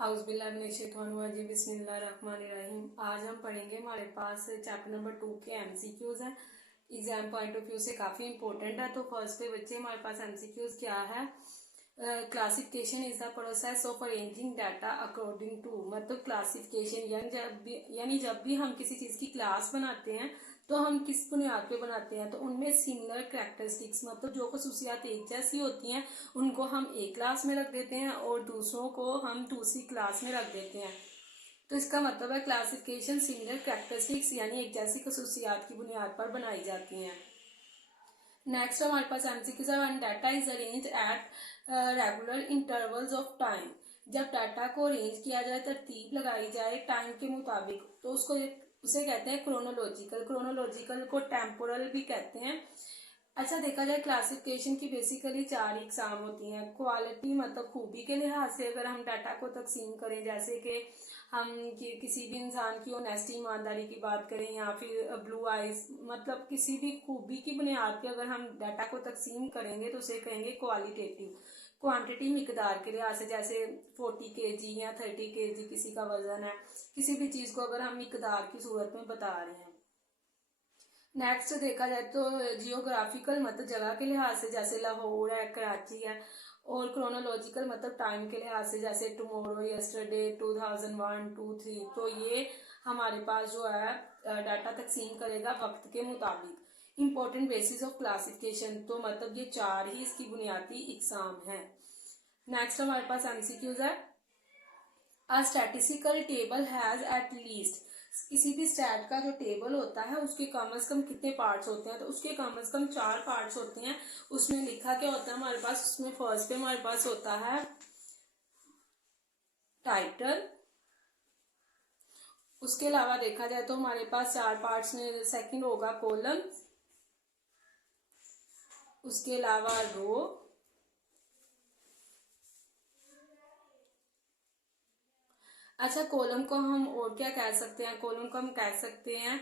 औज़ुबिल्लाहिमिनश्शैतानिर्रजीम बिस्मिल्लाहिर्रहमानिर्रहीम। आज हम पढ़ेंगे, हमारे पास चैप्टर नंबर 2 के एमसीक्यूज हैं। एग्जाम पॉइंट ऑफ व्यू से काफ़ी इंपॉर्टेंट है। तो फर्स्ट पे बच्चे हमारे पास एमसीक्यूज क्या है। Classification is the process of arranging data according to, मतलब क्लासिफिकेशन यानी जब भी हम किसी चीज़ की क्लास बनाते हैं तो हम किस बुनियाद पे बनाते हैं। तो उनमें सिमिलर कैरेक्टरिस्टिक्स, मतलब जो खसूसियात एक जैसी होती हैं उनको हम एक क्लास में रख देते हैं और दूसरों को हम दूसरी क्लास में रख देते हैं। तो इसका मतलब है क्लासिफिकेशन सिमिलर कैरेक्टरिस्टिक्स यानी एक जैसी खसूसियात की बुनियाद पर बनाई जाती हैं। नेक्स्ट हमारे पास एमसीक्यूज है, when data is arrange at regular intervals of time. जब डाटा को अरेंज किया जाए, तरतीब लगाई जाए टाइम के मुताबिक, तो उसे कहते हैं क्रोनोलॉजिकल। क्रोनोलॉजिकल को टेम्पोरल भी कहते हैं। अच्छा, देखा जाए क्लासिफिकेशन की बेसिकली 4 इकसाम होती हैं। क्वालिटी, मतलब खूबी के लिहाज से अगर हम डाटा को तकसीम करें, जैसे कि हम किसी भी इंसान की ऑनेस्टी, ईमानदारी की बात करें, या फिर ब्लू आइज, मतलब किसी भी खूबी की बुनियाद पे अगर हम डाटा को तकसीम करेंगे तो उसे कहेंगे क्वालिटेटिव। क्वांटिटी, मिकदार के लिहाज से, जैसे 40 kg या 30 kg किसी का वजन है, किसी भी चीज को अगर हम मिकदार की सूरत में बता रहे हैं। नेक्स्ट देखा जाए तो जियोग्राफिकल, मतलब जगह के लिहाज से, जैसे लाहौर है, कराची है। और क्रोनोलॉजिकल, मतलब टाइम के लिहाज से, जैसे टुमारो, यस्टरडे, 2001, 23। तो ये हमारे पास जो है डाटा तकसीम करेगा वक्त के मुताबिक। इंपॉर्टेंट बेसिस ऑफ क्लासिफिकेशन, तो मतलब ये 4 ही इसकी बुनियादी इकसाम है। नेक्स्ट हमारे पास एमसीक्यूज है, अ statistical table has at least. किसी भी स्टैट का जो टेबल होता है उसके कम से कम कितने पार्ट्स होते हैं, तो उसके कम से कम 4 पार्ट्स होते हैं। उसमें लिखा क्या होता है हमारे पास, उसमें फर्स्ट पे हमारे पास होता है टाइटल। उसके अलावा देखा जाए तो हमारे पास 4 पार्ट्स में सेकंड होगा कॉलम, उसके अलावा रो, अच्छा कॉलम को हम और क्या कह सकते हैं, कॉलम को हम कह सकते हैं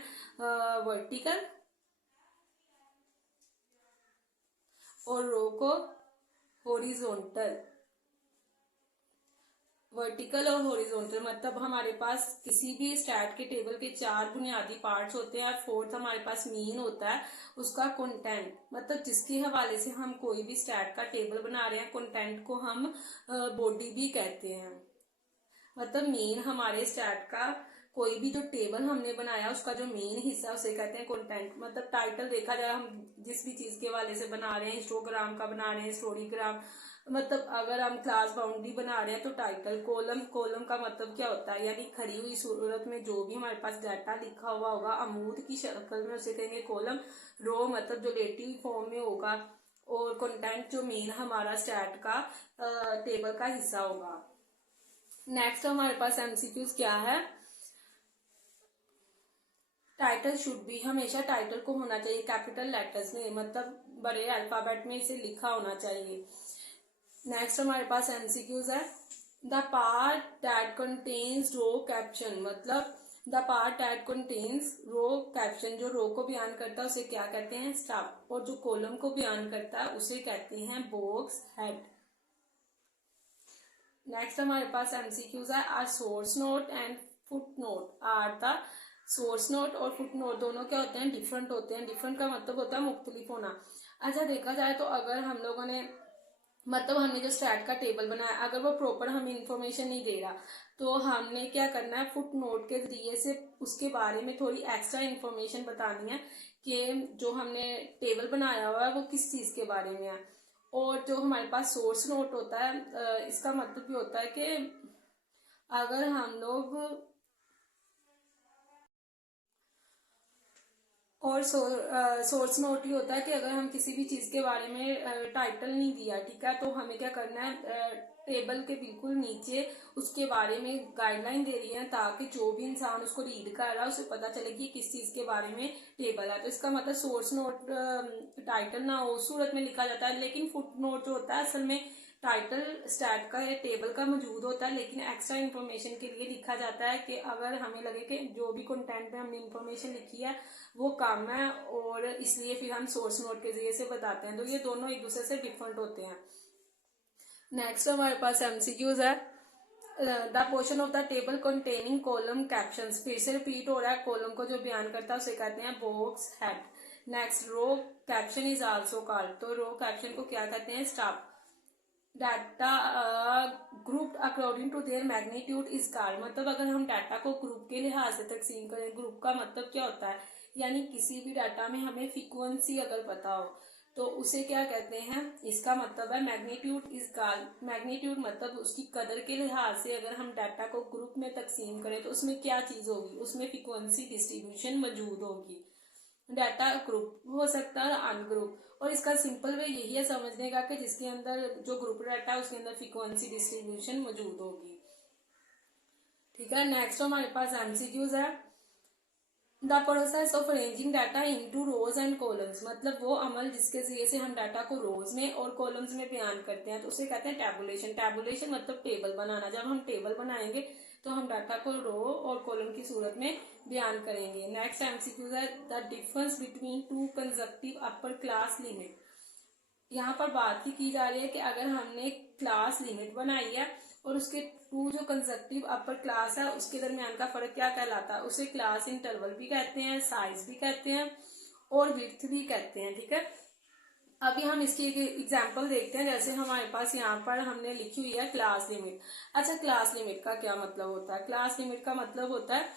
वर्टिकल, और रो को हॉरिजॉन्टल। वर्टिकल और हॉरिजॉन्टल, मतलब हमारे पास किसी भी स्टैट के टेबल के 4 बुनियादी पार्ट्स होते हैं। और फोर्थ हमारे पास मीन होता है, उसका कंटेंट, मतलब जिसके हवाले से हम कोई भी स्टैट का टेबल बना रहे हैं, कंटेंट को हम बॉडी भी कहते हैं। मतलब मेन हमारे स्टैट का कोई भी जो टेबल हमने बनाया उसका जो मेन हिस्सा उसे कहते हैं कंटेंट। मतलब टाइटल देखा जाए, हम जिस भी चीज के वाले से बना रहे हैं, हिस्टोग्राम का बना रहे हैं, स्टोरीग्राम, मतलब अगर हम क्लास बाउंड्री बना रहे हैं तो टाइटल। कॉलम का मतलब क्या होता है, यानी खड़ी हुई सूरत में जो भी हमारे पास डाटा लिखा हुआ होगा अमूद की शक्ल में, उसे कहेंगे कॉलम। रो, मतलब जो लेटी हुई फॉर्म में होगा। और कंटेंट जो मेन हमारा स्टैट का टेबल का हिस्सा होगा। नेक्स्ट हमारे पास एमसीक्यूज क्या है, टाइटल शुड बी, हमेशा टाइटल को होना चाहिए कैपिटल लेटर्स में, मतलब बड़े अल्फाबेट में इसे लिखा होना चाहिए। नेक्स्ट हमारे पास एमसीक्यूज है, the part that contains row caption, मतलब the part that contains row caption, जो रो को बयान करता है उसे क्या कहते हैं, स्टफ, और जो कॉलम को बयान करता है उसे कहते हैं बॉक्स हेड। नेक्स्ट हमारे पास एमसीक्यूज है, are source note and foot note are the, source note और फुट नोट दोनों क्या होते हैं, डिफरेंट होते हैं। डिफरेंट का मतलब होता है मुख्तलिफ होना। अच्छा, देखा जाए तो अगर हम लोगों ने, मतलब हमने जो स्टैट का टेबल बनाया, अगर वो प्रॉपर हमें इंफॉर्मेशन नहीं दे रहा तो हमने क्या करना है, फुट नोट के जरिए से उसके बारे में थोड़ी एक्स्ट्रा इंफॉर्मेशन बतानी है कि जो हमने टेबल बनाया हुआ है वो किस चीज के बारे में है। और जो हमारे पास सोर्स नोट होता है, इसका मतलब भी होता है कि अगर हम लोग, और सोर्स नोट ही होता है कि अगर हम किसी भी चीज के बारे में टाइटल नहीं दिया, ठीक है, तो हमें क्या करना है, टेबल के बिल्कुल नीचे उसके बारे में गाइडलाइन दे रही है, ताकि जो भी इंसान उसको रीड कर रहा है उसे पता चले कि किस चीज के बारे में टेबल है। तो इसका मतलब सोर्स नोट टाइटल ना उस सूरत में लिखा जाता है, लेकिन फुट नोट जो होता है असल में टाइटल स्टैट का या टेबल का मौजूद होता है, लेकिन एक्स्ट्रा इन्फॉर्मेशन के लिए लिखा जाता है कि अगर हमें लगे कि जो भी कंटेंट में हमने इन्फॉर्मेशन लिखी है वो कम है, और इसलिए फिर हम सोर्स नोट के जरिए से बताते हैं। तो ये दोनों एक दूसरे से डिफरेंट होते हैं। नेक्स्ट हमारे पास एमसीक्यूज है, the portion of the table containing column captions, फिर से रिपीट हो रहा है, कॉलम को जो बयान करता है उसे कहते हैं box head. Next, row caption is also called, तो रो कैप्शन को क्या कहते हैं, staff. Data grouped according to their magnitude is called, मतलब अगर हम डाटा को ग्रुप के लिहाज से तकसीम करें, ग्रुप का मतलब क्या होता है, यानी किसी भी डाटा में हमें फ्रीक्वेंसी अगर पता हो तो उसे क्या कहते हैं, इसका मतलब है मैग्नीट्यूड इज कॉल्ड। मैग्नीट्यूड मतलब उसकी कदर के लिहाज से अगर हम डाटा को ग्रुप में तकसीम करें तो उसमें क्या चीज होगी, उसमें फ्रीक्वेंसी डिस्ट्रीब्यूशन मौजूद होगी। डाटा ग्रुप हो सकता है अनग्रुप, और इसका सिंपल वे यही है समझने का कि जिसके अंदर जो ग्रुप डाटा है उसके अंदर फ्रीक्वेंसी डिस्ट्रीब्यूशन मौजूद होगी। ठीक है, नेक्स्ट हमारे पास एमसीक्यूज है। The process of arranging data into rose and columns, मतलब वो अमल जिसके जरिए से हम डाटा को रोज में और कॉलम्स में बयान करते हैं तो उसे कहते हैं टैबुलेशन। टैबुलेशन मतलब टेबल बनाना। जब हम टेबल बनाएंगे तो हम डाटा को रो और कॉलम की सूरत में बयान करेंगे। नेक्स्ट एमसीक्यू है the difference between two consecutive upper class limit. यहाँ पर बात ही की जा रही है कि अगर हमने क्लास लिमिट बनाई है और उसके टू जो कंसेक्टिव अपर क्लास है उसके दरमियान का फर्क क्या कहलाता है, उसे क्लास इंटरवल भी कहते हैं, साइज भी कहते हैं और विड्थ भी कहते हैं। ठीक है, अभी हम इसकी एक एग्जांपल देखते हैं। जैसे हमारे पास यहाँ पर हमने लिखी हुई है क्लास लिमिट। अच्छा, क्लास लिमिट का क्या मतलब होता है, क्लास लिमिट का मतलब होता है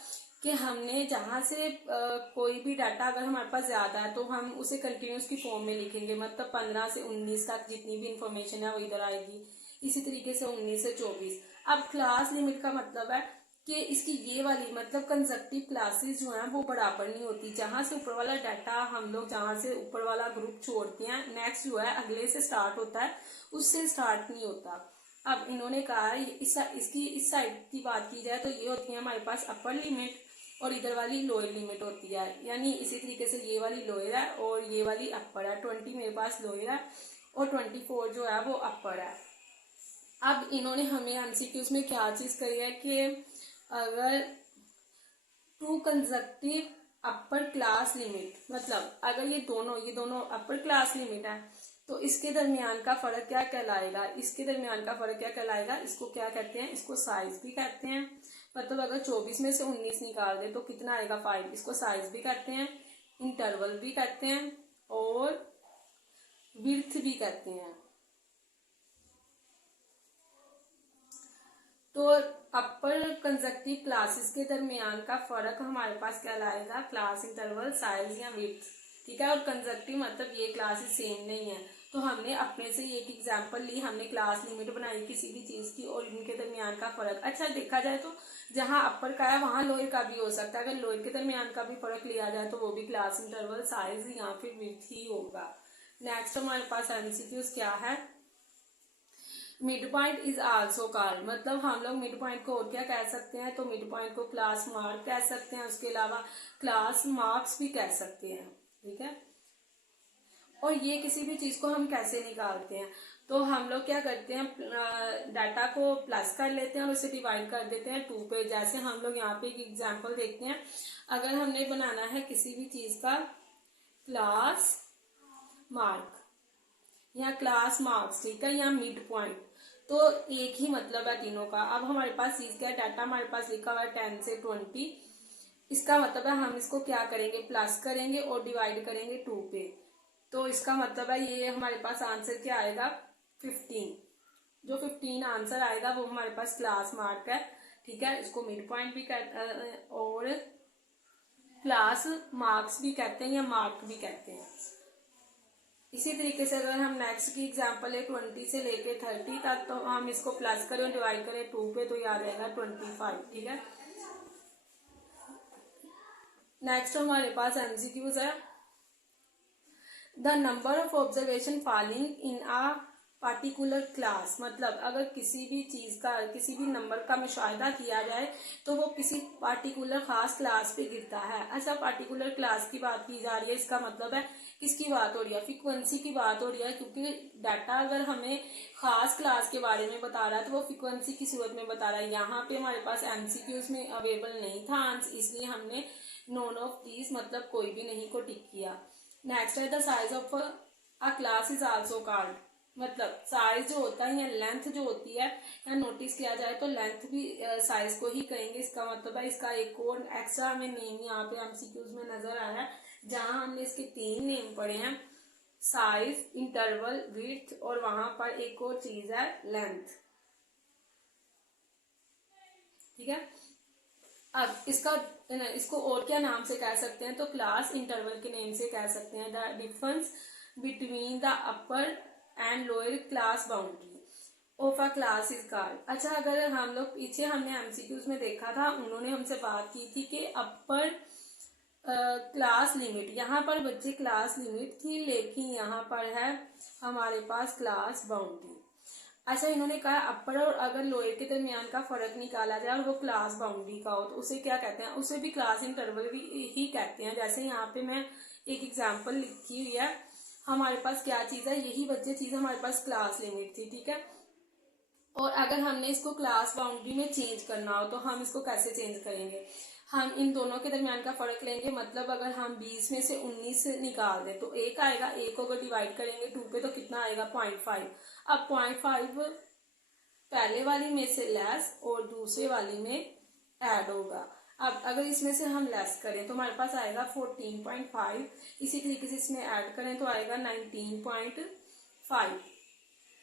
कि हमने जहां से कोई भी डाटा अगर हमारे पास ज्यादा है तो हम उसे कंटिन्यूस की फॉर्म में लिखेंगे, मतलब 15 से 19 तक जितनी भी इंफॉर्मेशन है वो इधर आएगी, इसी तरीके से 19 से 24। अब क्लास लिमिट का मतलब है कि इसकी ये वाली मतलब कंसेक्टिव क्लासेस जो है वो बराबर नहीं होती। जहां से ऊपर वाला डाटा हम लोग जहां से ऊपर वाला ग्रुप छोड़ते हैं, नेक्स्ट जो है अगले से स्टार्ट होता है, उससे स्टार्ट नहीं होता। अब इन्होंने कहा इसकी इस साइड की बात की जाए तो ये होती है हमारे पास अपर लिमिट और इधर वाली लोअर लिमिट होती है, यानी इसी तरीके से ये वाली लोअर है और ये वाली अपर है। 20 मेरे पास लोअर है और 24 जो है वो अपर है। अब इन्होंने हमें एमसीक्यूज में क्या चीज करी है कि अगर two consecutive upper class limit, मतलब अगर ये दोनों अपर क्लास लिमिट है तो इसके दरमियान का फर्क क्या कहलाएगा, इसके दरमियान का फर्क क्या कहलाएगा, इसको क्या कहते हैं, इसको साइज भी कहते हैं। मतलब अगर 24 में से 19 निकाल दे तो कितना आएगा 5, इसको साइज भी कहते हैं, इंटरवल भी कहते हैं और विड्थ भी कहते हैं। तो अपर कंसेक्टिव क्लासेस के दरमियान का फर्क हमारे पास क्या लाएगा, क्लास इंटरवल, साइज या विड्थ। ठीक है, और कंसेक्टिव मतलब ये क्लासेस सेम नहीं है। तो हमने अपने से एक एग्जांपल ली, हमने क्लास लिमिट बनाई किसी भी चीज की और इनके दरमियान का फर्क। अच्छा, देखा जाए तो जहां अपर का है वहां लोअर का भी हो सकता है। अगर लोअर के दरमियान का भी फर्क लिया जाए तो वो भी क्लास इंटरवल, साइज या फिर विड्थ ही होगा। नेक्स्ट हमारे पास एमसीक्यूज क्या है, mid point is also called, मतलब हम लोग मिड पॉइंट को और क्या कह सकते हैं, तो मिड पॉइंट को क्लास मार्क कह सकते हैं, उसके अलावा क्लास मार्क्स भी कह सकते हैं। ठीक है, और ये किसी भी चीज को हम कैसे निकालते हैं, तो हम लोग क्या करते हैं, डाटा को प्लस कर लेते हैं और उसे डिवाइड कर देते हैं 2 पे। जैसे हम लोग यहाँ पे एक एग्जांपल देखते हैं, अगर हमने बनाना है किसी भी चीज का क्लास मार्क या क्लास मार्क्स, ठीक है, या मिड पॉइंट, तो एक ही मतलब है तीनों का। अब हमारे पास चीज क्या है, डाटा हमारे पास लिखा हुआ है 10 से 20, इसका मतलब है हम इसको क्या करेंगे, प्लस करेंगे और डिवाइड करेंगे 2 पे। तो इसका मतलब है ये हमारे पास आंसर क्या आएगा 15। जो 15 आंसर आएगा वो हमारे पास क्लास मार्क है। ठीक है, इसको मिड पॉइंट भी कहते और क्लास मार्क्स भी कहते हैं या मार्क भी कहते हैं। इसी तरीके से अगर हम नेक्स्ट की एग्जांपल है 20 से लेके 30 तक, तो हम इसको प्लस करें और डिवाइड करें 2 पे तो ये आ जाएगा 25। ठीक है, नेक्स्ट हमारे पास एमसीक्यूज है, the number of observation falling in a particular class, मतलब अगर किसी भी चीज का किसी भी नंबर का मुशाहिदा किया जाए तो वो किसी पार्टिकुलर खास क्लास पे गिरता है। अच्छा, पार्टिकुलर क्लास की बात की जा रही है, इसका मतलब है किसकी बात हो रही है, फ्रीक्वेंसी की बात हो रही है, क्योंकि डाटा अगर हमें खास क्लास के बारे में बता रहा है तो वो फ्रीक्वेंसी की सूरत में बता रहा है। यहाँ पे हमारे पास एमसीक्यूज में अवेलेबल नहीं था आंसर, इसलिए हमने नॉन ऑफ दीज मतलब कोई भी नहीं को टिक किया। नेक्स्ट है the size of a class is also called, मतलब साइज जो होता है या लेंथ जो होती है, या नोटिस किया जाए तो लेंथ भी साइज को ही कहेंगे। इसका मतलब है इसका एक और एक्स्ट्रा हमें नेम यहाँ पे एमसीक्यूज में नजर आया है, जहां हमने इसके 3 नेम पढ़े हैं, साइज, इंटरवल, विड्थ, और वहां पर एक और चीज है लेंथ। ठीक है, अब इसको और क्या नाम से कह सकते हैं, तो क्लास इंटरवल के नेम से कह सकते हैं। The difference between the upper and lower class boundary of a class is called. अच्छा, अगर हम लोग पीछे हमने एमसीक्यूज में देखा था, उन्होंने हमसे बात की थी कि अपर क्लास लिमिट, यहाँ पर बच्चे क्लास लिमिट थी, लेकिन यहाँ पर है हमारे पास क्लास बाउंड्री। अच्छा, इन्होंने कहा अपर और अगर लोअर के दरमियान का फर्क निकाला जाए और वो क्लास बाउंड्री का हो तो उसे क्या कहते हैं, उसे भी क्लास इंटरवल ही कहते हैं। जैसे यहाँ पे मैं एक एग्जांपल लिखी हुई है, हमारे पास क्या चीज है, यही बच्चे चीज हमारे पास क्लास लिमिट थी। ठीक है, और अगर हमने इसको क्लास बाउंड्री में चेंज करना हो तो हम इसको कैसे चेंज करेंगे, हम इन दोनों के दरमियान का फर्क लेंगे। मतलब अगर हम 20 में से 19 निकाल दें तो एक आएगा, एक को अगर डिवाइड करेंगे 2 पे तो कितना आएगा, 0.5। अब 0.5 पहले वाली में से लेस और दूसरे वाली में ऐड होगा। अब अगर इसमें से हम लेस करें तो हमारे पास आएगा 14.5, इसी तरीके से इसमें ऐड करें तो आएगा 19.5।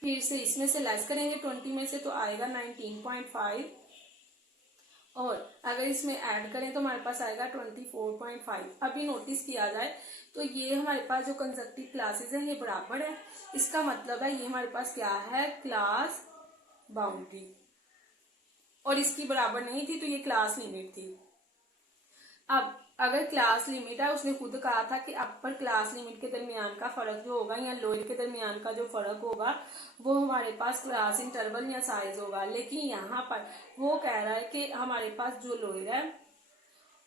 फिर से इसमें से लेस करेंगे 20 में से तो आएगा 19.5, और अगर इसमें ऐड करें तो हमारे पास आएगा 24.5। अभी नोटिस किया जाए तो ये हमारे पास जो कंसेक्टिव क्लासेस हैं ये बराबर है, इसका मतलब है ये हमारे पास क्या है, क्लास बाउंड्री, और इसकी बराबर नहीं थी तो ये क्लास लिमिट थी। अब अगर क्लास लिमिट है, उसने खुद कहा था कि अपर क्लास लिमिट के दरमियान का फर्क जो होगा या लोअर के दरमियान का जो फर्क होगा वो हमारे पास क्लास इंटरवल या साइज होगा, लेकिन यहाँ पर वो कह रहा है कि हमारे पास जो लोअर है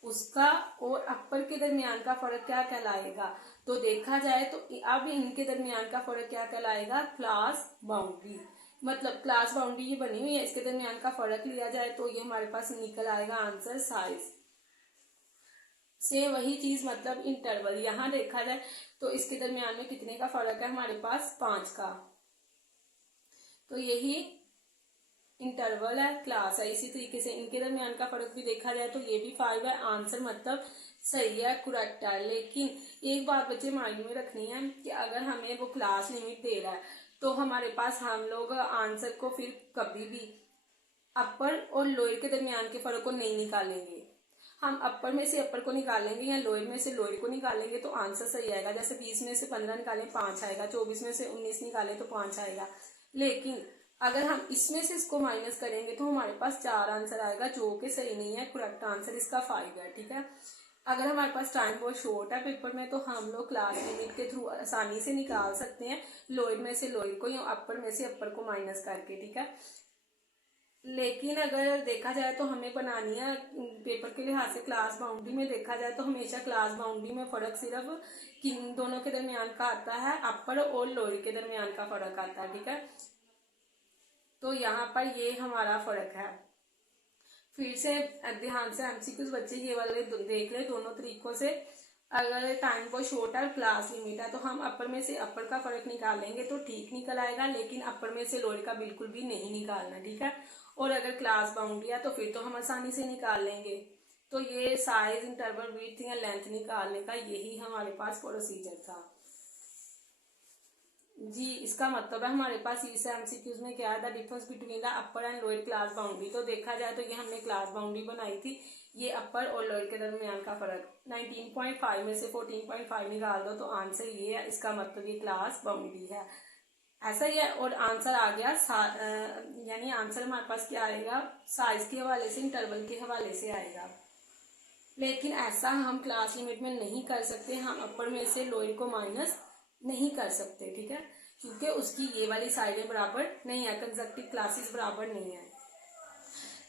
उसका और अपर के दरमियान का फर्क क्या कहलाएगा, तो देखा जाए तो अब इनके दरमियान का फर्क क्या कहलाएगा, क्लास बाउंड्री। मतलब क्लास बाउंड्री ये बनी हुई है, इसके दरमियान का फर्क लिया जाए तो ये हमारे पास निकल आएगा आंसर साइज। से वही चीज मतलब इंटरवल, यहां देखा जाए तो इसके दरमियान में कितने का फर्क है, हमारे पास 5 का, तो यही इंटरवल है, क्लास है। इसी तरीके से इनके दरमियान का फर्क भी देखा जाए तो ये भी 5 है, आंसर मतलब सही है, करेक्ट है। लेकिन एक बात बच्चे माइंड में रखनी है कि अगर हमें वो क्लास लिमिट दे रहा है तो हमारे पास हम लोग आंसर को फिर कभी भी अपर और लोअर के दरमियान के फर्क को नहीं निकालेंगे। हम अपर में से अपर को निकालेंगे या लोअर में से लोअर को निकालेंगे तो आंसर सही आएगा। जैसे 20 में से 15 निकालें 5 आएगा, 24 में से 19 निकालें तो 5 आएगा। लेकिन अगर हम इसमें से इसको माइनस करेंगे तो हमारे पास 4 आंसर आएगा, जो कि सही नहीं है। करेक्ट आंसर इसका 5 है। ठीक है, अगर हमारे पास टाइम बहुत शॉर्ट है पेपर में तो हम लोग क्लास लिमिट के थ्रू आसानी से निकाल सकते हैं, लोअर में से लोअर को या अपर में से अपर को माइनस करके। ठीक है, लेकिन अगर देखा जाए तो हमें बनानी है पेपर के लिहाज से क्लास बाउंड्री में देखा जाए तो हमेशा क्लास बाउंड्री में फर्क सिर्फ किन दोनों के दरमियान का आता है, अपर और लोअर के दरमियान का फर्क आता है। ठीक है, तो यहाँ पर ये हमारा फर्क है। फिर से ध्यान से एमसीक्यूज बच्चे ये वाले देख ले दोनों तरीकों से। अगर टाइम को शॉर्ट है, क्लास लिमिट है, तो हम अपर में से अपर का फर्क निकालेंगे तो ठीक निकल आएगा, लेकिन अपर में से लोअर का बिल्कुल भी नहीं निकालना। ठीक है, और अगर क्लास बाउंड्री है तो फिर तो हम आसानी से निकाल लेंगे। तो ये साइज, इंटरवल, विड्थ या लेंथ निकालने का यही हमारे पास प्रोसीजर था जी। इसका मतलब है हमारे पास इस एमसीक्यूज में क्या है, the difference between the upper and lower class boundary. तो देखा जाए तो ये हमने क्लास बाउंड्री बनाई थी, ये अपर और लोअर के दरमियान का फर्क। 19.5 में से 14.5 निकाल दो तो आंसर ये है, इसका मतलब ये क्लास बाउंड्री है। ऐसा ही है, और आंसर आ गया यानी आंसर हमारे पास क्या आएगा, साइज के हवाले से, इंटरवल के हवाले से आएगा। लेकिन ऐसा हम क्लास लिमिट में नहीं कर सकते, हम अपर में से लोअर को माइनस नहीं कर सकते। ठीक है, क्योंकि उसकी ये वाली साइडें बराबर नहीं है, कंसेक्टिव क्लासेस बराबर नहीं है।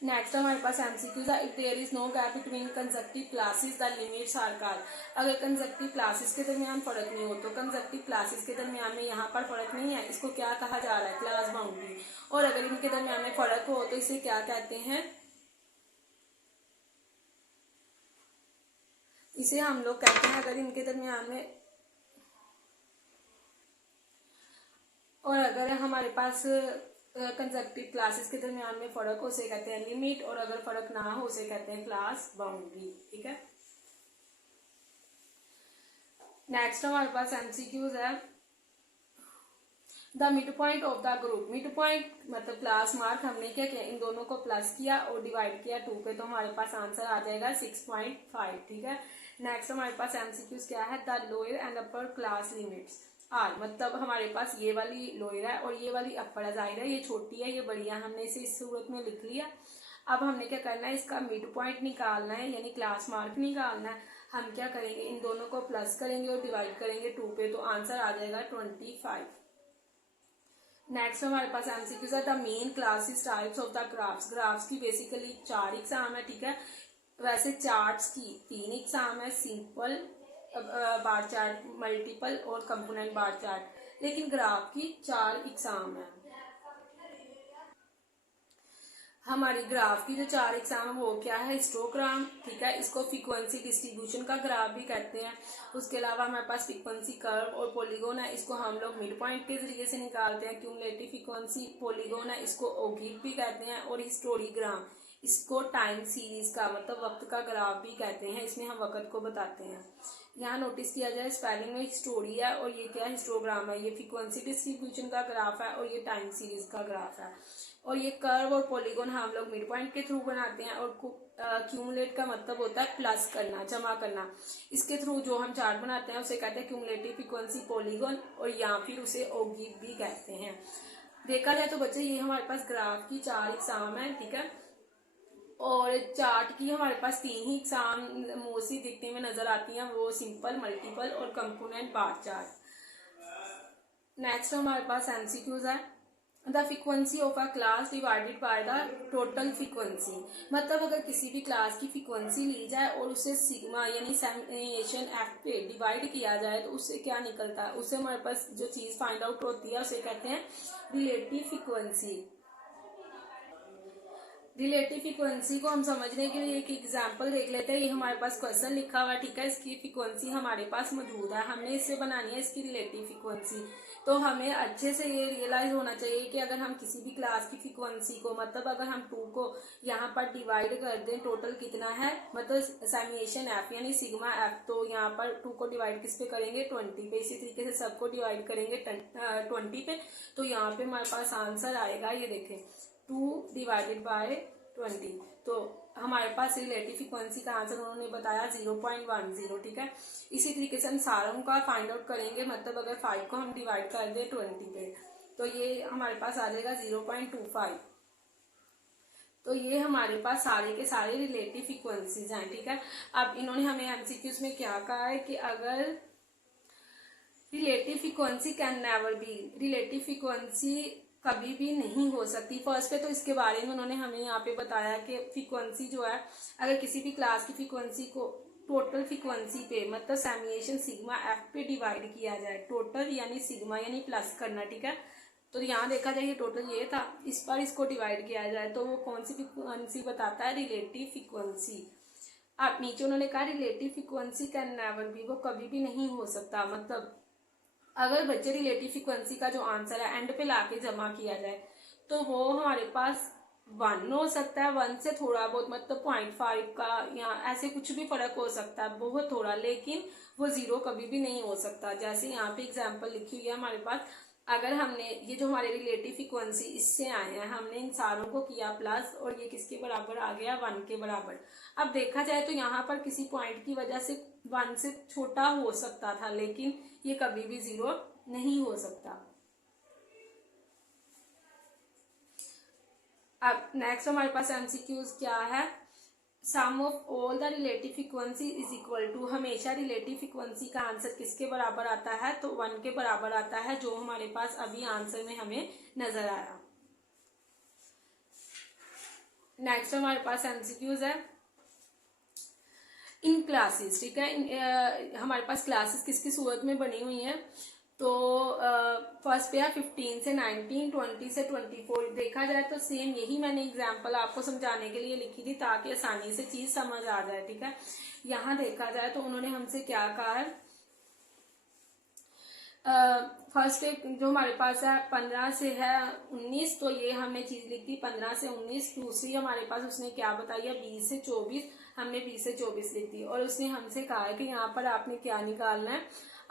नेक्स्ट हमारे पास एमसीक्यूज है, if there is no gap between consecutive classes the limits are called. अगर कंसेक्टिव क्लासेस के दरमियान फर्क नहीं हो तो कंसेक्टिव क्लासेस के दरमियान में यहाँ पर फर्क नहीं है, इसको क्या कहा जा रहा है, क्लास बाउंड्री। और अगर इनके दरमियान में फर्क हो तो इसे क्या कहते हैं, इसे हम लोग कहते हैं, अगर इनके दरमियान में और अगर हमारे पास कंसेक्टिव क्लासेस के दरमियान में फर्क हो उसे कहते हैं लिमिट, और अगर फर्क ना हो उसे कहते हैं क्लास बाउंड्री। ठीक है, नेक्स्ट हमारे पास एमसीक्यूज है the mid point of the group. Mid point मतलब क्लास मार्क, हमने क्या किया, इन दोनों को प्लस किया और डिवाइड किया 2 पे, तो हमारे पास आंसर आ जाएगा 6.5। ठीक है, नेक्स्ट हमारे पास एमसीक्यूज क्या है, the lower and upper class limits are, मतलब हमारे पास ये वाली लोअर है और ये वाली अपर है, जाहिर है ये छोटी है ये बड़ी है, हमने इसे इस सूरत में लिख लिया। अब हमने क्या करना है, इसका मिड पॉइंट निकालना है यानी क्लास मार्क निकालना है। हम क्या करेंगे, इन दोनों को प्लस करेंगे और डिवाइड करेंगे 2 पे, तो आंसर आ जाएगा 25। नेक्स्ट हमारे पास एमसीक्यूज है the main classes types of the graphs. Graphs की बेसिकली 4 एग्जाम है। ठीक है, वैसे चार्ट्स की 3 एग्जाम है, सिंपल बार चार्ट, मल्टीपल और कंपोनेंट बार चार्ट, लेकिन ग्राफ की 4 एग्जाम है। हमारी ग्राफ की जो 4 एग्जाम है वो क्या है, हिस्टोग्राम। ठीक है, इसको फ्रीक्वेंसी डिस्ट्रीब्यूशन का ग्राफ भी कहते हैं। उसके अलावा हमारे पास फ्रीक्वेंसी कर्व और पॉलीगॉन है, इसको हम लोग मिड पॉइंट के जरिए से निकालते हैं। क्यूमुलेटिव फ्रीक्वेंसी पॉलीगॉन है, इसको ओगिव भी कहते हैं। और हिस्टोग्राम, इसको टाइम सीरीज का मतलब वक्त का ग्राफ भी कहते हैं, इसमें हम वक्त को बताते हैं। यहाँ नोटिस किया जाए स्पेलिंग में हिस्टोरी है और ये क्या हिस्टोग्राम है, ये फ्रीक्वेंसी डिस्ट्रीब्यूशन का ग्राफ है और ये टाइम सीरीज का ग्राफ है। और ये कर्व और पॉलीगॉन हम लोग मिड पॉइंट के थ्रू बनाते हैं। और क्यूमुलेट का मतलब होता है प्लस करना, जमा करना। इसके थ्रू जो हम चार्ट बनाते हैं उसे कहते हैं क्यूमुलेटिव फ्रीक्वेंसी पॉलीगॉन, और या फिर उसे ओगिव भी कहते हैं। देखा जाए तो बच्चे ये हमारे पास ग्राफ की 4 एग्जाम है। ठीक है, और चार्ट की हमारे पास 3 ही एग्जाम मोस्टली दिखने में नजर आती हैं, वो सिंपल, मल्टीपल और कंपोनेंट बार चार्ट। नेक्स्ट हमारे पास एमसीक्यूज है the frequency of a class divided by the total frequency. मतलब अगर किसी भी क्लास की फ्रीक्वेंसी ली जाए और उसे सिग्मा यानी समेशन एफ पे डिवाइड किया जाए तो उससे क्या निकलता है, उससे हमारे पास जो चीज फाइंड आउट होती है उसे कहते हैं रिलेटिव फ्रीक्वेंसी। रिलेटिव फ्रीक्वेंसी को हम समझने के लिए एक एग्जांपल देख लेते हैं। ये हमारे पास क्वेश्चन लिखा हुआ है। ठीक है, इसकी फ्रीक्वेंसी हमारे पास मौजूद है, हमने इससे बनानी है इसकी रिलेटिव फ्रीक्वेंसी। तो हमें अच्छे से ये रियलाइज होना चाहिए कि अगर हम किसी भी क्लास की फ्रीक्वेंसी को, मतलब अगर हम 2 को यहाँ पर डिवाइड कर दें, टोटल कितना है, मतलब समेशन एफ यानी सिग्मा एफ, तो यहाँ पर 2 को डिवाइड किस पे करेंगे, 20 पे। इसी तरीके से सबको डिवाइड करेंगे 20 पे, तो यहाँ पे हमारे पास आंसर आएगा, ये देखें 2 डिवाइडेड बाय 20। तो हमारे पास रिलेटिव फ्रीक्वेंसी का आंसर उन्होंने बताया 0.10। ठीक है, इसी तरीके से हम सारों का फाइंड आउट करेंगे, मतलब अगर 5 को हम डिवाइड कर दें 20 पे तो ये हमारे पास आ जाएगा 0.25। तो ये हमारे पास सारे के सारे रिलेटिव फ्रीक्वेंसीज हैं। ठीक है, अब इन्होंने हमें एमसीक्यूज में क्या कहा है कि अगर relative frequency can never be, relative frequency कभी भी नहीं हो सकती। फर्स्ट पे तो इसके बारे में उन्होंने हमें यहाँ पे बताया कि फ्रीक्वेंसी जो है, अगर किसी भी क्लास की फ्रीक्वेंसी को टोटल फ्रीक्वेंसी पे मतलब समेशन सिग्मा एफ पे डिवाइड किया जाए, टोटल यानी सिग्मा यानी प्लस करना। ठीक है, तो यहाँ देखा जाए ये टोटल ये था, इस पर इसको डिवाइड किया जाए तो वो कौन सी फ्रीक्वेंसी बताता है, रिलेटिव फ्रीक्वेंसी। अब नीचे उन्होंने कहा relative frequency can never be, वो कभी भी नहीं हो सकता। मतलब अगर बच्चे रिलेटिव फ्रीक्वेंसी का जो आंसर है एंड पे लाके जमा किया जाए तो वो हमारे पास 1 हो सकता है, 1 से थोड़ा बहुत मतलब 0.5 का या ऐसे कुछ भी फर्क हो सकता है, बहुत थोड़ा, लेकिन वो 0 कभी भी नहीं हो सकता। जैसे यहाँ पे एग्जांपल लिखी हुई है हमारे पास, अगर हमने ये जो हमारे रिलेटिव फ्रीक्वेंसी इससे आए हैं, हमने इन सारों को किया प्लस और ये किसके बराबर आ गया, 1 के बराबर। अब देखा जाए तो यहाँ पर किसी पॉइंट की वजह से 1 से छोटा हो सकता था, लेकिन ये कभी भी 0 नहीं हो सकता। अब नेक्स्ट हमारे पास एमसीक्यूज क्या है, sum of all the relative frequency is equal to, हमेशा रिलेटिव फ्रीक्वेंसी का आंसर किसके बराबर आता है, तो 1 के बराबर आता है, जो हमारे पास अभी आंसर में हमें नजर आया। नेक्स्ट हमारे पास एमसीक्यूज है इन क्लासेस। ठीक है, हमारे पास क्लासेस किसकी सूरत में बनी हुई हैं, तो फर्स्ट पे है 15 से 19, 20 से 24। देखा जाए तो सेम यही मैंने एग्जांपल आपको समझाने के लिए लिखी थी ताकि आसानी से चीज समझ आ जाए। ठीक है, यहाँ देखा जाए तो उन्होंने हमसे क्या कहा है, फर्स्ट जो हमारे पास है 15 से है 19, तो ये हमने चीज लिख दी 15 से 19। दूसरी हमारे पास उसने क्या बताई है 20 से 24, हमने 20 से 24 लिख दी। और उसने हमसे कहा है कि यहाँ पर आपने क्या निकालना है,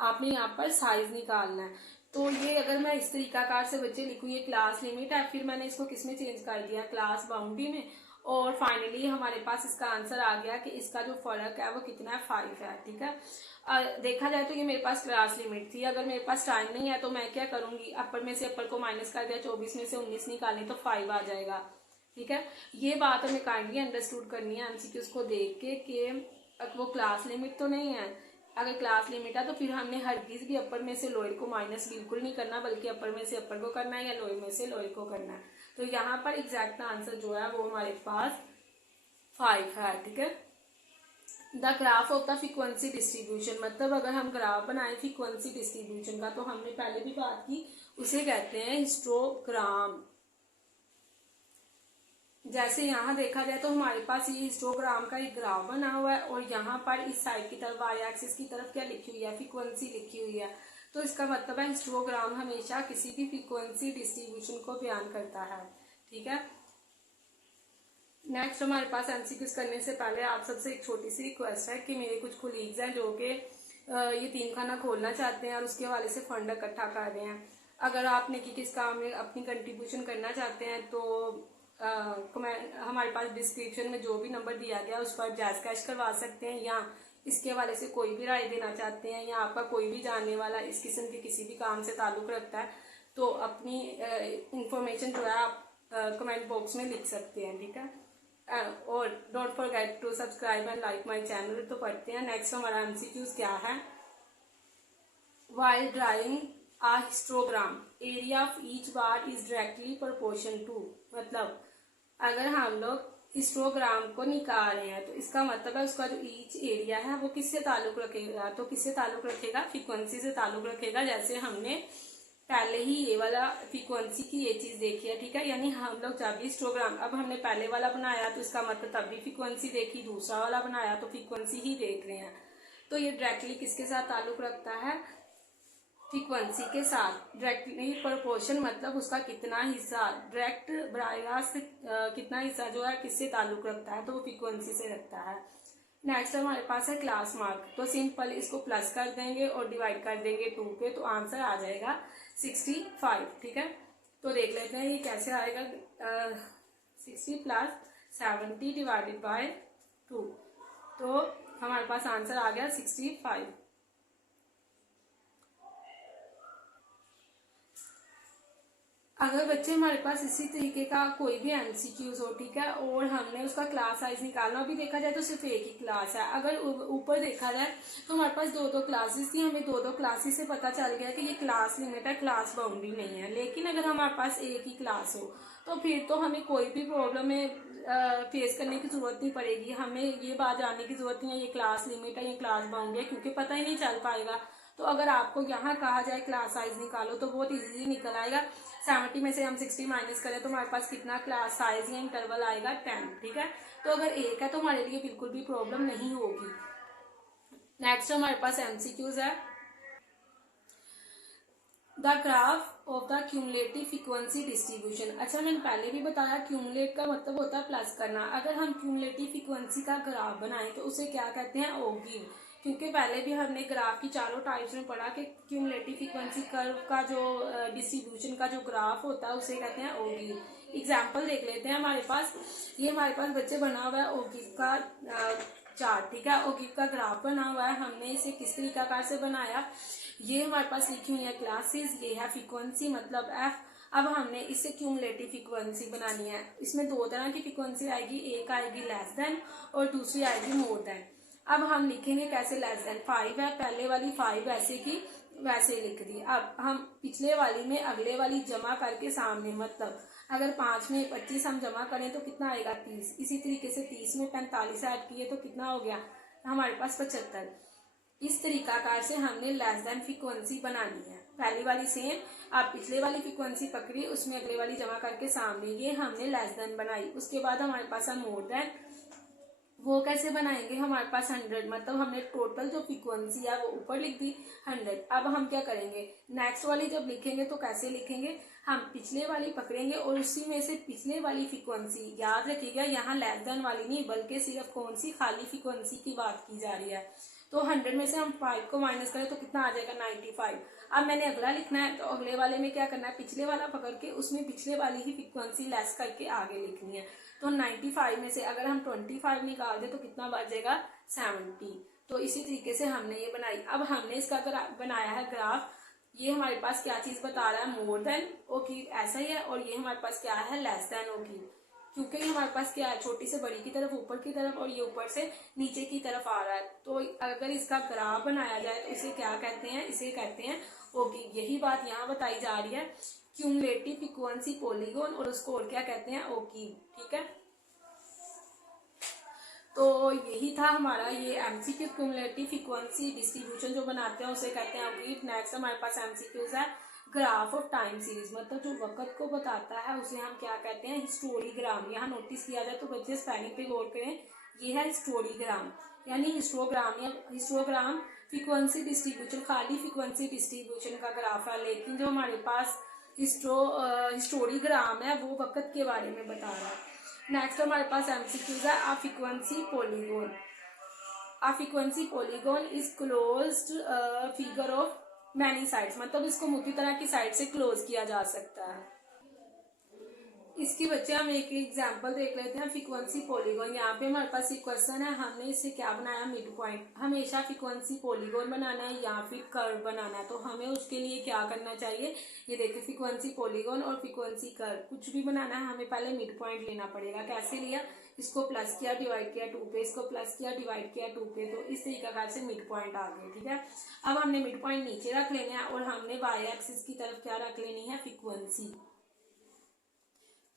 आपने यहाँ पर साइज निकालना है। तो ये अगर मैं इस तरीकाकार से बच्चे लिखूँ, ये क्लास लिमिट है, फिर मैंने इसको किसमें चेंज कर दिया, क्लास बाउंड्री में। और फाइनली हमारे पास इसका आंसर आ गया कि इसका जो फर्क है वो कितना है, 5 है। ठीक है, देखा जाए तो ये मेरे पास क्लास लिमिट थी। अगर मेरे पास टाइम नहीं है तो मैं क्या करूंगी, अपर में से अपर को माइनस कर दिया, 24 में से 19 निकालनी तो 5 आ जाएगा। ठीक है, ये बात हमें काइंडली अंडरस्टूड करनी है एमसीक्यूज को देख के कि वो क्लास लिमिट तो नहीं है। अगर क्लास लिमिट है तो फिर हमने हरगिज भी अपर में से लोअर को माइनस बिल्कुल नहीं करना, बल्कि अपर में से अपर को करना है या लोअर में से लोअर को करना है। तो यहाँ पर एग्जैक्ट आंसर जो है वो हमारे पास 5 है। ठीक है, the graph of the frequency distribution, मतलब अगर हम ग्राफ बनाए फ्रीक्वेंसी डिस्ट्रीब्यूशन का, तो हमने पहले भी बात की, उसे कहते हैं हिस्टोग्राम। जैसे यहाँ देखा जाए तो हमारे पास ये हिस्टोग्राम का एक ग्राफ बना हुआ है और यहाँ पर इस साइड की तरफ वाई एक्सिस की तरफ क्या लिखी हुई है, फ्रीक्वेंसी लिखी हुई है। तो इसका मतलब है हिस्टोग्राम हमेशा किसी भी फ्रीक्वेंसी डिस्ट्रीब्यूशन को बयान करता है। ठीक है, नेक्स्ट हमारे पास एमसीक्यूज करने से पहले आप सबसे एक छोटी सी रिक्वेस्ट है कि मेरे कुछ कोलीग्स हैं जो कि ये तीन खाना खोलना चाहते हैं और उसके हवाले से फंड इकट्ठा कर रहे हैं। अगर आपने किस काम में अपनी कंट्रीब्यूशन करना चाहते हैं तो हमारे पास डिस्क्रिप्शन में जो भी नंबर दिया गया उस पर जैज कैश करवा सकते हैं, या इसके हवाले से कोई भी राय देना चाहते हैं, या आपका कोई भी जानने वाला इस किस्म के किसी भी काम से ताल्लुक रखता है तो अपनी इंफॉर्मेशन जो है आप कमेंट बॉक्स में लिख सकते हैं। ठीक है, और don't forget to subscribe and like my channel. तो पढ़ते हैं नेक्स्ट हमारा एमसीक्यूज क्या है। While drawing a histogram area of each bar is directly proportion to, मतलब अगर हम लोग हिस्टोग्राम को निकाल रहे हैं तो इसका मतलब है उसका जो ईच एरिया है वो किससे ताल्लुक रखेगा, तो किससे ताल्लुक रखेगा, फ्रीक्वेंसी से ताल्लुक रखेगा। जैसे हमने पहले ही ये वाला फ्रीक्वेंसी की ये चीज देखी है। ठीक है, यानी हम लोग जब भी हिस्टोग्राम, अब हमने पहले वाला बनाया तो इसका मतलब तब भी फ्रीक्वेंसी देखी, दूसरा वाला बनाया तो फ्रीक्वेंसी ही देख रहे हैं। तो ये डायरेक्टली किसके साथ ताल्लुक रखता है, फ्रीक्वेंसी के साथ। डायरेक्टली प्रोपोर्शन मतलब उसका कितना हिस्सा, डायरेक्ट बराह कितना हिस्सा जो है किससे ताल्लुक रखता है, तो वो फ्रीक्वेंसी से रखता है। नेक्स्ट हमारे पास है क्लास मार्क, तो सिंपल इसको प्लस कर देंगे और डिवाइड कर देंगे 2 पे, तो आंसर आ जाएगा 65। ठीक है, तो देख लेते हैं ये कैसे आएगा। 60 प्लस 70 डिवाइडेड बाय 2, तो हमारे पास आंसर आ गया 65। अगर बच्चे हमारे पास इसी तरीके का कोई भी एमसीक्यूज हो, ठीक है, और हमने उसका क्लास साइज निकालना, भी देखा जाए तो सिर्फ एक ही क्लास है। अगर ऊपर देखा जाए तो हमारे पास 2-2 क्लासेस थी, हमें 2-2 क्लासेस से पता चल गया कि ये क्लास लिमिट है, क्लास बाउंड्री नहीं है। लेकिन अगर हमारे पास एक ही क्लास हो तो फिर तो हमें कोई भी प्रॉब्लम में फेस करने की जरूरत नहीं पड़ेगी, हमें ये बात जानने की जरूरत नहीं है ये क्लास लिमिट है, ये क्लास बाउंड्री है, क्योंकि पता ही नहीं चल पाएगा। तो अगर आपको यहाँ कहा जाए क्लास साइज निकालो तो बहुत इजीली निकल आएगा। 70 में से हम 60 माइनस करें तो हमारे पास कितना क्लास साइज या इंटरवल आएगा 10। ठीक है, तो अगर एक है तो हमारे लिए बिल्कुल भी प्रॉब्लम नहीं होगी। नेक्स्ट हमारे पास एमसीक्यूज है। The graph of the cumulative frequency distribution. अच्छा, मैंने पहले भी बताया क्यूमुलेट का मतलब होता है प्लस करना। अगर हम क्यूमुलेटिव फ्रीक्वेंसी का ग्राफ बनाएं तो उसे क्या कहते हैं, ओगिव। क्योंकि पहले भी हमने ग्राफ की चारों टाइप्स में पढ़ा कि क्यूमुलेटिव फ्रीक्वेंसी कर्व का जो डिस्ट्रीब्यूशन का जो ग्राफ होता है उसे कहते हैं ओगिव। एग्जाम्पल देख लेते हैं। हमारे पास बच्चे बना हुआ है ओगिव का चार्ट। ठीक है, ओगिव का ग्राफ बना हुआ है। हमने इसे किस तरीकाकार से बनाया, ये हमारे पास लिखी हुई है क्लासेस, ये है फ्रीक्वेंसी मतलब एफ। अब हमने इससे क्यूमुलेटिव फ्रीक्वेंसी बनानी है। इसमें 2 तरह की फ्रीक्वेंसी आएगी, एक आएगी लेस देन और दूसरी आएगी मोर देन। अब हम लिखेंगे कैसे, लेस देन 5 है, पहले वाली 5 ऐसे की वैसे लिख दी। अब हम पिछले वाली में अगले वाली जमा करके सामने, मतलब अगर 5 में 25 हम जमा करें तो कितना आएगा 30। इसी तरीके से 30 में 45 ऐड किए तो कितना हो गया हमारे पास 75। इस तरीकाकार से हमने लेस देन फ्रीक्वेंसी बनानी है। पहली वाली सेम, आप पिछले वाली फ्रीक्वेंसी पकड़ी, उसमें अगले वाली जमा करके सामने, ये हमने लेस देन बनाई। उसके बाद हमारे पास है मोर देन। वो कैसे बनाएंगे, हमारे पास 100 मतलब हमने टोटल जो फ्रीक्वेंसी है वो ऊपर लिख दी 100। अब हम क्या करेंगे, नेक्स्ट वाली जब लिखेंगे तो कैसे लिखेंगे, हम पिछले वाली पकड़ेंगे और उसी में से पिछले वाली फ्रीक्वेंसी, याद रखिएगा यहाँ लेस देन वाली नहीं बल्कि सिर्फ कौन सी, खाली फ्रीक्वेंसी की बात की जा रही है। तो 100 में से हम 5 को माइनस करें तो कितना आ जाएगा 95। अब मैंने अगला लिखना है तो अगले वाले में क्या करना है, पिछले वाला पकड़ के उसमें पिछले वाली ही फ्रीक्वेंसी लेस करके आगे लिखनी है। तो 95 में से अगर हम 25 निकाल दें तो कितना बचेगा 70। तो इसी तरीके से हमने ये बनाई। अब हमने इसका बनाया है ग्राफ, ये हमारे पास क्या चीज बता रहा है, मोर देन ओके ऐसा ही है, और ये हमारे पास क्या है, लेस देन ओके, क्योंकि हमारे पास क्या है, छोटी से बड़ी की तरफ ऊपर की तरफ और ये ऊपर से नीचे की तरफ आ रहा है। तो अगर इसका ग्राफ बनाया जाए तो इसे क्या कहते हैं, इसे कहते हैं ओके। यही बात यहाँ बताई जा रही है, क्यूमुलेटिव फ्रीक्वेंसी पॉलीगॉन, और उसको और क्या कहते हैं, ओकी। ठीक है, तो यही था हमारा ये एमसीक्यू, क्यूमुलेटिव फ्रीक्वेंसी डिस्ट्रीब्यूशन जो बनाते हैं उसे कहते हैं ओकी। नेक्स्ट हमारे पास एमसीक्यूज है ग्राफ ऑफ टाइम सीरीज, मतलब जो वक्त को बताता है उसे हम क्या कहते हैं, हिस्टोरीग्राम। यहाँ नोटिस किया जाए तो बच्चे स्पेलिंग पे गौर करें, ये है हिस्टोरीग्राम यानी हिस्टोग्राम, या हिस्टोग्राम फ्रीक्वेंसी डिस्ट्रीब्यूशन, खाली फ्रीक्वेंसी डिस्ट्रीब्यूशन का ग्राफ है। लेकिन जो हमारे पास हिस्टोरीग्राम है वो वक्त के बारे में बता रहा है। नेक्स्ट हमारे पास एमसीक्यूज है a frequency polygon. A frequency polygon is closed figure of many sides, मतलब इसको मोटी तरह की साइड से क्लोज किया जा सकता है। इसकी बच्चे हम एक एग्जांपल देख लेते हैं, फ्रीक्वेंसी पॉलीगॉन। यहाँ पे हमारे पास एक क्वेश्चन है, हमने इसे क्या बनाया, मिड पॉइंट। हमेशा फ्रीक्वेंसी पॉलीगॉन बनाना है या फिर कर्व बनाना है, तो हमें उसके लिए क्या करना चाहिए, ये देखिए फ्रीक्वेंसी पॉलीगॉन और फ्रीक्वेंसी कर्व कुछ भी बनाना है हमें पहले मिड पॉइंट लेना पड़ेगा। कैसे लिया, इसको प्लस किया डिवाइड किया 2 पे, इसको प्लस किया डिवाइड किया 2 पे, तो इस तरीके से मिड पॉइंट आ गए। ठीक है, अब हमने मिड पॉइंट नीचे रख लेना है और हमने वाई एक्सिस की तरफ क्या रख लेनी है, फ्रीक्वेंसी।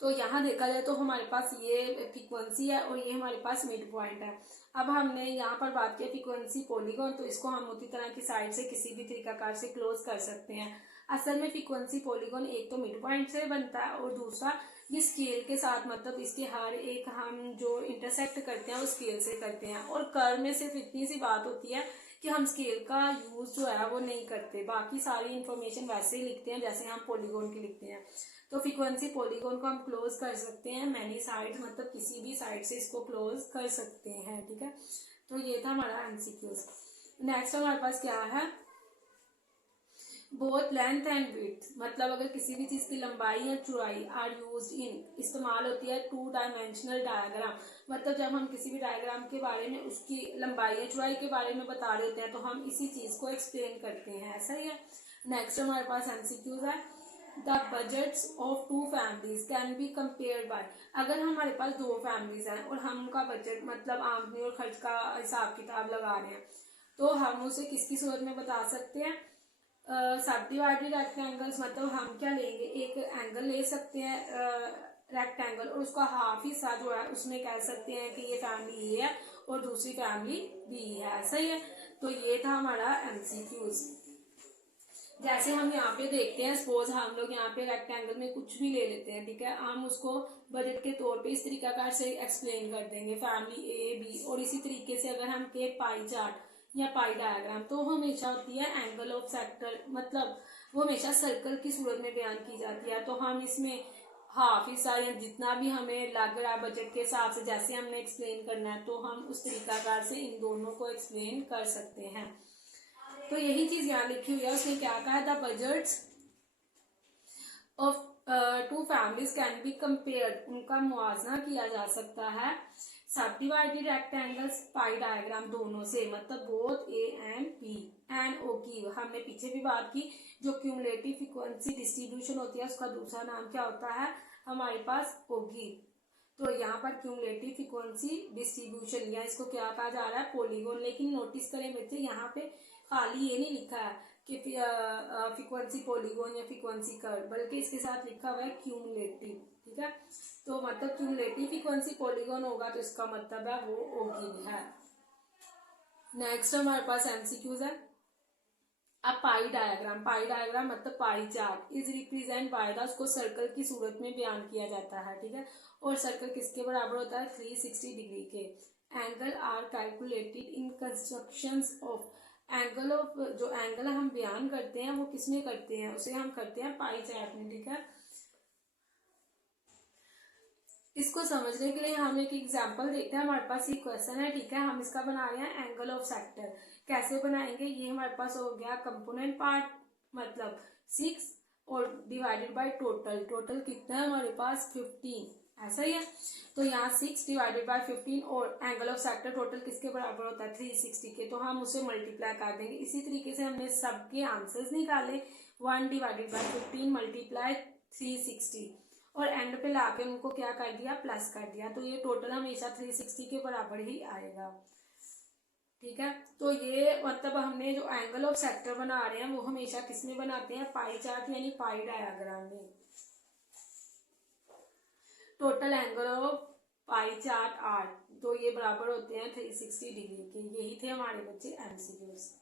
तो यहाँ देखा जाए तो हमारे पास ये फ्रीक्वेंसी है और ये हमारे पास मिड पॉइंट है। अब हमने यहाँ पर बात की फ्रीक्वेंसी पॉलीगॉन, तो इसको हम उसी तरह की साइड से किसी भी तरीकाकार से क्लोज कर सकते हैं। असल में फ्रीक्वेंसी पॉलीगॉन एक तो मिड पॉइंट से बनता है और दूसरा ये स्केल के साथ, मतलब इसके हर एक हम जो इंटरसेक्ट करते हैं वो स्केल से करते हैं। और कर्व में सिर्फ इतनी सी बात होती है कि हम स्केल का यूज जो है वो नहीं करते, बाकी सारी इंफॉर्मेशन वैसे ही लिखते हैं जैसे हम पॉलीगॉन की लिखते हैं। तो फ्रीक्वेंसी पॉलीगॉन को हम क्लोज कर सकते हैं मैनी साइड, मतलब किसी भी साइड से इसको क्लोज कर सकते हैं। ठीक है, तो ये था हमारा एमसीक्यूज। नेक्स्ट हमारे पास क्या है, बोथ लेंथ एंड विड्थ, मतलब अगर किसी भी चीज की लंबाई या चौड़ाई आर यूज्ड इन, इस्तेमाल होती है 2 डायमेंशनल डायग्राम, मतलब जब हम किसी भी डायग्राम के बारे में उसकी लंबाई या चौड़ाई के बारे में बता रहे होते हैं तो हम इसी चीज को एक्सप्लेन करते हैं, ऐसा ही है। नेक्स्ट हमारे पास एमसीक्यूज है the budgets of 2 families can be compared by, अगर हमारे पास 2 फैमिलीज हैं और हम उनका बजट मतलब आमदनी और खर्च का हिसाब किताब लगा रहे हैं, तो हम उसे किसकी सूरत में बता सकते हैं, सबडिवाइडेड रेक्टेंगल्स, मतलब हम क्या लेंगे, एक एंगल ले सकते हैं रेक्टेंगल और उसका हाफ हिस्सा जो है उसमें कह सकते हैं कि ये फैमिली ए है और दूसरी फैमिली बी है, सही है। तो ये था हमारा एमसीक्यूज। जैसे हम यहाँ पे देखते हैं, सपोज हम लोग यहाँ पे रेक्टेंगल में कुछ भी ले लेते हैं, ठीक है, हम उसको बजट के तौर पे इस तरीकाकार से एक्सप्लेन कर देंगे, फैमिली ए बी। और इसी तरीके से अगर हम के पाई चार्ट या पाई डायग्राम, तो हमेशा होती है एंगल ऑफ सेक्टर, मतलब वो हमेशा सर्कल की सूरत में बयान की जाती है। तो हम इसमें हाफ हिस्सा या जितना भी हमें लग रहा है बजट के हिसाब से जैसे हमने एक्सप्लेन करना है, तो हम उस तरीकाकार से इन दोनों को एक्सप्लेन कर सकते हैं। तो यही चीज यहाँ लिखी हुई है, उसने क्या कहा, the budgets of 2 families can be compared, उनका मुआवजा किया जा सकता है सबडिवाइडेड रेक्टेंगल्स पाई डायग्राम दोनों से, मतलब both A and B and O की। हमने पीछे भी बात की, जो क्यूमुलेटिव फ्रीक्वेंसी डिस्ट्रीब्यूशन होती है उसका दूसरा नाम क्या होता है हमारे पास, ओगी। तो यहाँ पर क्यूमुलेटिव फ्रीक्वेंसी डिस्ट्रीब्यूशन, या इसको क्या कहा जा रहा है, पॉलीगॉन। लेकिन नोटिस करें बच्चे, यहाँ पे खाली ये नहीं लिखा है कि फ्रीक्वेंसी पॉलीगॉन या फ्रीक्वेंसी कर्व, बल्कि इसके साथ लिखा हुआ है क्यूमुलेटिव। ठीक है, तो मतलब क्यूमुलेटिव फ्रीक्वेंसी पॉलीगॉन होगा तो इसका मतलब है वो ओगी है। नेक्स्ट हमारे पास एमसीक्यूज है अब पाई डायग्राम। पाई डायग्राम मतलब pie chart is represent by the, उसको सर्कल की सूरत में बयान किया जाता है। ठीक है, और सर्कल किसके बराबर होता है, 360 डिग्री के। Angle are calculated in constructions of angle of, जो एंगल हम बयान करते हैं वो किसमें करते हैं, उसे हम करते हैं पाई चार्ट में, ठीक है। इसको समझने के लिए हम एक एग्जांपल देखते हैं। हमारे पास ये क्वेश्चन है, ठीक है, हम इसका बना रहे हैं एंगल ऑफ सेक्टर। कैसे बनाएंगे, ये हमारे पास हो गया कंपोनेंट पार्ट मतलब 6 और डिवाइडेड बाय टोटल, टोटल कितना है हमारे पास 15, ऐसा ही है। तो यहाँ 6 डिवाइडेड बाय 15 और एंगल ऑफ सेक्टर टोटल किसके बराबर होता है 360 के, तो हम उसे मल्टीप्लाई कर देंगे। इसी तरीके से हमने सबके आंसर्स निकाले, 1 डिवाइडेड बाय 15 मल्टीप्लाई 360 और एंड पे लाके उनको क्या कर दिया, प्लस कर दिया, तो ये टोटल हमेशा 360 के बराबर ही आएगा, ठीक है। तो ये मतलब हमने जो एंगल ऑफ सेक्टर बना रहे हैं वो हमेशा किसमें बनाते हैं, पाई चार्ट यानी पाई डायग्राम में। Total angle of pie chart 8, तो ये बराबर होते हैं 360 डिग्री के। यही थे हमारे बच्चे एमसीक्यूज।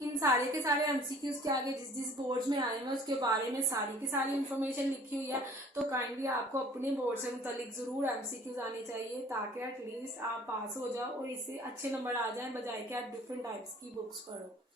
इन सारे के सारे एमसीक्यूज के आगे जिस जिस बोर्ड्स में आए हैं उसके बारे में सारी की सारी इन्फॉर्मेशन लिखी हुई है, तो काइंडली आपको अपने बोर्ड से मुतालिक जरूर एमसीक्यूज आने चाहिए ताकि एटलीस्ट आप पास हो जाओ और इससे अच्छे नंबर आ जाएं, बजाय कि आप डिफरेंट टाइप्स की बुक्स पढ़ो।